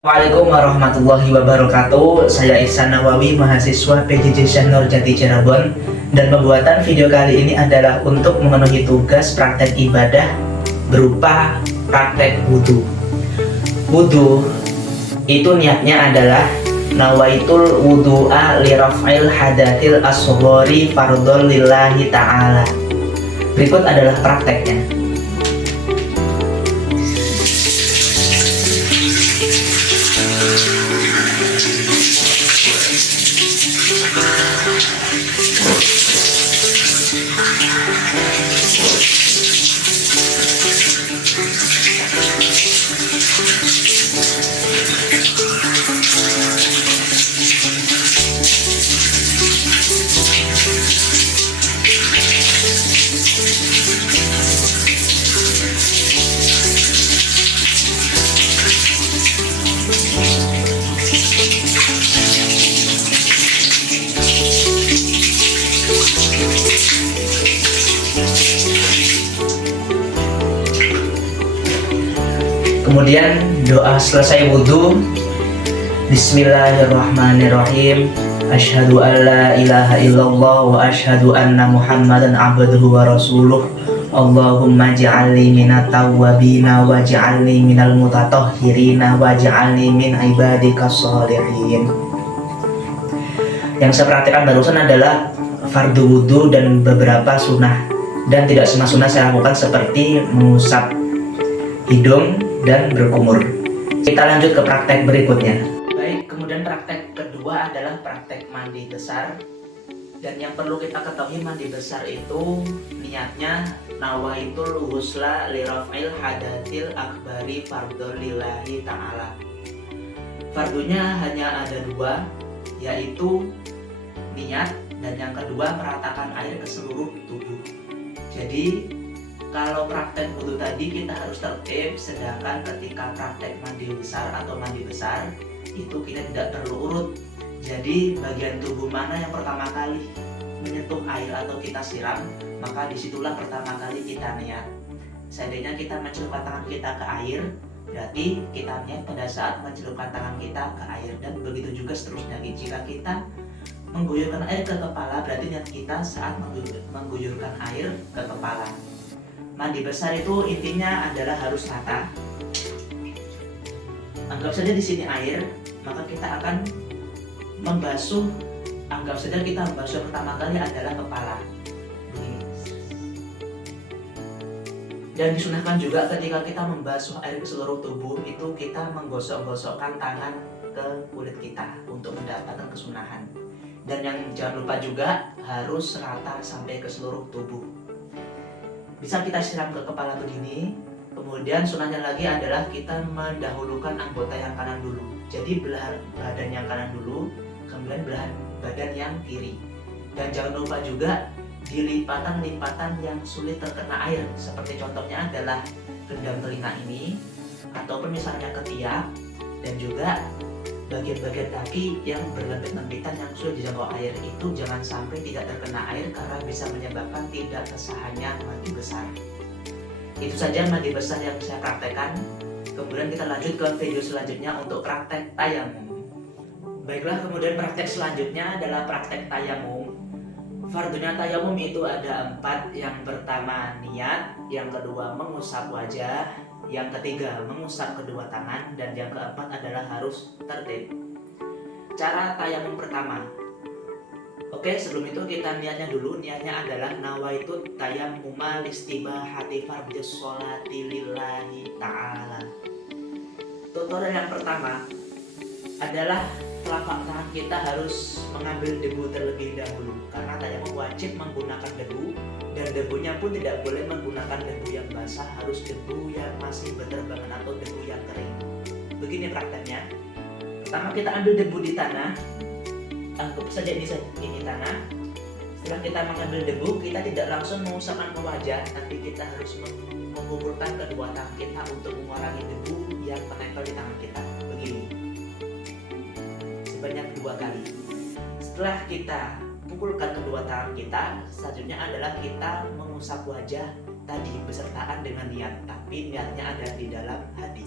Assalamualaikum warahmatullahi wabarakatuh. Saya Ihsan Nawawi, mahasiswa PJJ Syekh Nurjati Cirebon, dan pembuatan video kali ini adalah untuk memenuhi tugas praktek ibadah berupa praktek wudhu. Wudhu itu niatnya adalah nawaitul wudhu'a li raf'il hadatil asghari fardhon lillahi ta'ala. Berikut adalah prakteknya. Kemudian doa selesai wudhu, Bismillahirrahmanirrahim. Asyhadu an la ilaha illallah wa asyhadu anna Muhammadan abduhu wa rasuluh. Allahumma ja'alni minat tawwabina wa ja'alni minal mutatahhirina wa ja'alni min ibadika sholihin. Yang saya perhatikan barusan adalah fardu wudhu dan beberapa sunnah, dan tidak semua sunnah saya lakukan seperti mengusap hidung dan berkumur. Kita lanjut ke praktek berikutnya. Baik, kemudian praktek kedua adalah praktek mandi besar. Dan yang perlu kita ketahui, mandi besar itu niatnya nawaitul ghusla li raf'il hadatil akbari fardhon lillahi ta'ala. Fardunya hanya ada dua, yaitu niat, dan yang kedua meratakan air ke seluruh tubuh. Jadi kalau praktek wudhu tadi kita harus tertib, sedangkan ketika praktek mandi besar atau mandi besar itu kita tidak perlu urut. Jadi bagian tubuh mana yang pertama kali menyentuh air atau kita siram, maka disitulah pertama kali kita niat. Seandainya kita mencelupkan tangan kita ke air, berarti kita niat pada saat mencelupkan tangan kita ke air, dan begitu juga seterusnya. Jika kita mengguyurkan air ke kepala, berarti niat kita saat mengguyurkan air ke kepala. Mandi besar itu intinya adalah harus rata. Anggap saja di sini air, maka kita akan membasuh. Anggap saja kita membasuh pertama kali adalah kepala. Begini. Dan disunahkan juga ketika kita membasuh air ke seluruh tubuh itu kita menggosok-gosokkan tangan ke kulit kita untuk mendapatkan kesunahan. Dan yang jangan lupa juga harus rata sampai ke seluruh tubuh. Bisa kita siram ke kepala begini. Kemudian sunahnya lagi adalah kita mendahulukan anggota yang kanan dulu. Jadi belahan badan yang kanan dulu, kemudian belahan badan yang kiri. Dan jangan lupa juga di lipatan-lipatan yang sulit terkena air. Seperti contohnya adalah gendam telinga ini, ataupun misalnya ketiak, dan juga bagian-bagian kaki yang berlebit-lebitan yang sulit dijangkau air itu jangan sampai tidak terkena air, karena bisa menyebabkan tidak kesahannya mandi besar. Itu saja mandi besar yang saya praktekkan. Kemudian kita lanjut ke video selanjutnya untuk praktek tayamum. Baiklah, kemudian praktek selanjutnya adalah praktek tayamum. Fardunya tayamum itu ada 4. Yang pertama niat, yang kedua mengusap wajah, yang ketiga mengusap kedua tangan, dan yang keempat adalah harus tertib. Cara tayamum pertama. Oke, sebelum itu kita niatnya dulu. Niatnya adalah nawaitu tayammuma listibahati fardhis sholati lillahi ta'ala. Tutorial yang pertama adalah telapak tangan kita harus mengambil debu terlebih dahulu, karena tayamum wajib menggunakan debu, dan debunya pun tidak boleh menggunakan debu yang basah, harus debu yang masih berterbangan atau debu yang kering. Begini prakteknya. Pertama kita ambil debu di tanah, anggap saja ini tanah. Setelah kita mengambil debu, kita tidak langsung mengusapkan ke wajah, tapi kita harus mengumpulkan kedua tangan kita untuk mengurangi debu yang menempel di tangan kita. Begini, sebanyak 2 kali. Setelah kita pukulkan kedua tangan kita, selanjutnya adalah kita mengusap wajah tadi bersertaan dengan niat, tapi niatnya ada di dalam hati.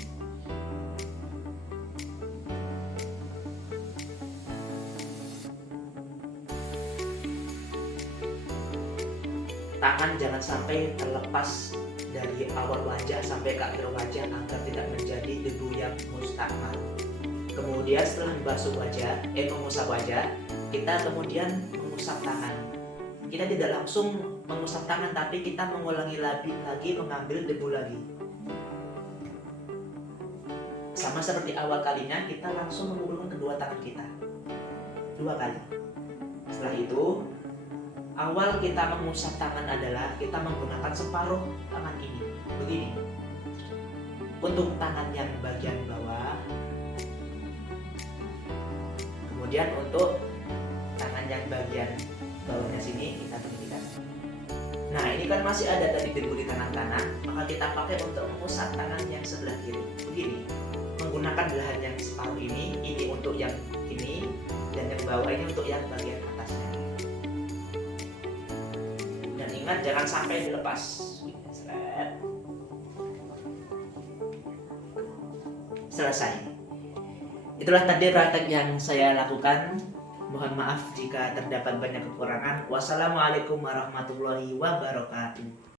tangan jangan sampai terlepas dari awal wajah sampai ke akhir wajah agar tidak menjadi debu yang mustakmal. Kemudian setelah mengusap wajah, kita kemudian mengusap tangan. Kita tidak langsung mengusap tangan, tapi kita mengulangi lagi mengambil debu lagi. Sama seperti awal kalinya, kita langsung mengulurkan kedua tangan kita 2 kali. Setelah itu, awal kita mengusap tangan adalah kita menggunakan separuh tangan ini, begini. Untuk tangan yang bagian bawah, kemudian untuk tangan yang bagian bawahnya sini kita beginikan. Nah, ini kan masih ada tadi debu di tangan kanan, maka kita pakai untuk mengusap tangan yang sebelah kiri, begini. Menggunakan belahan yang separuh ini untuk yang ini, dan yang bawah ini untuk yang bagian atasnya. Dan ingat jangan sampai dilepas. Selesai. Itulah tadi praktek yang saya lakukan. Mohon maaf jika terdapat banyak kekurangan. Wassalamualaikum warahmatullahi wabarakatuh.